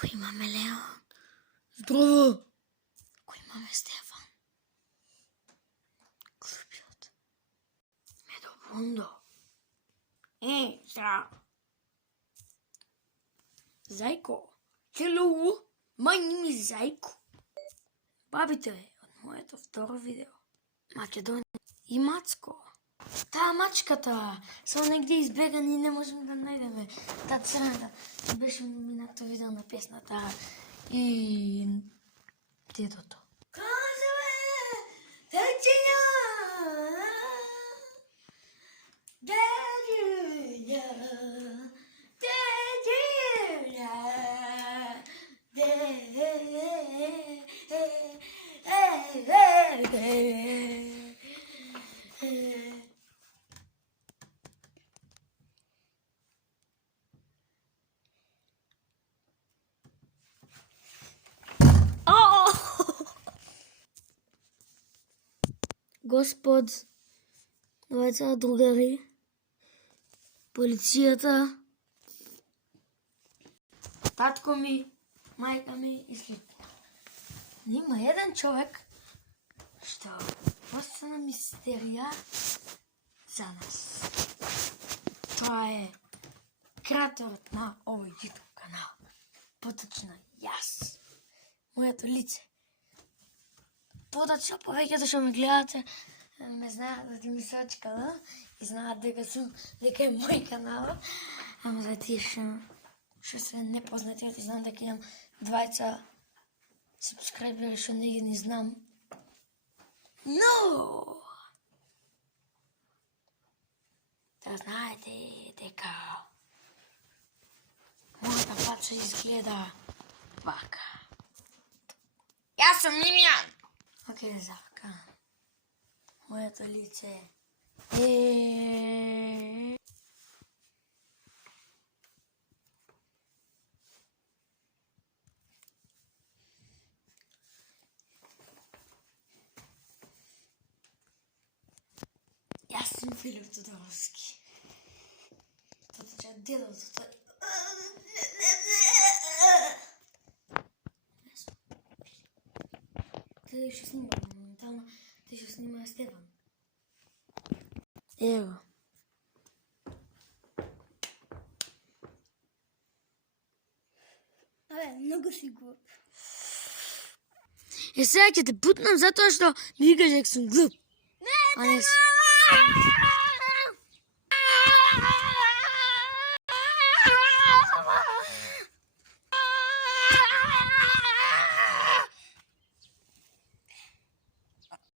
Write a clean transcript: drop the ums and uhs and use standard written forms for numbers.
Ако имаме Леон. Здраво! Ако имаме Стефан. Глупиот. Медобундо. Здраво. Зајко. Hello. My name is Зајко. Бабите е од моето второ видео. Македонија. И Мацко. Таа мачката. Само негде избеган и не можем да најдеме. Таа црната. Беше минато видео на песната. И дедото. Казве, дечиња, дечиња, дечиња, Господ, двајца другари, полицијата, татко ми, мајка ми и слично. Има еден човек што остана мистерија за нас. Тоа е креаторот на овој YouTube канал. Поточно јас. Моето лице. Подача повеќето што ме гледате ме знаат да ти ми се очкала и знаат дека е мој канал. Ама за тие што се непознати, и знам дека имам двајца сабскрајбери што не ги знам. Но да знаете дека мојата фаца изгледа вака. Јас сум Мимијан. Океј, завка. Моето лице е... Јас сум Филип Тодоровски. Тоа е дедото. Тој што снима моментално, тој што снима Стефан. Ево. Абе, многу си глуп. Сега ќе те путнам затоа што ми викаш дека сум глуп. Не!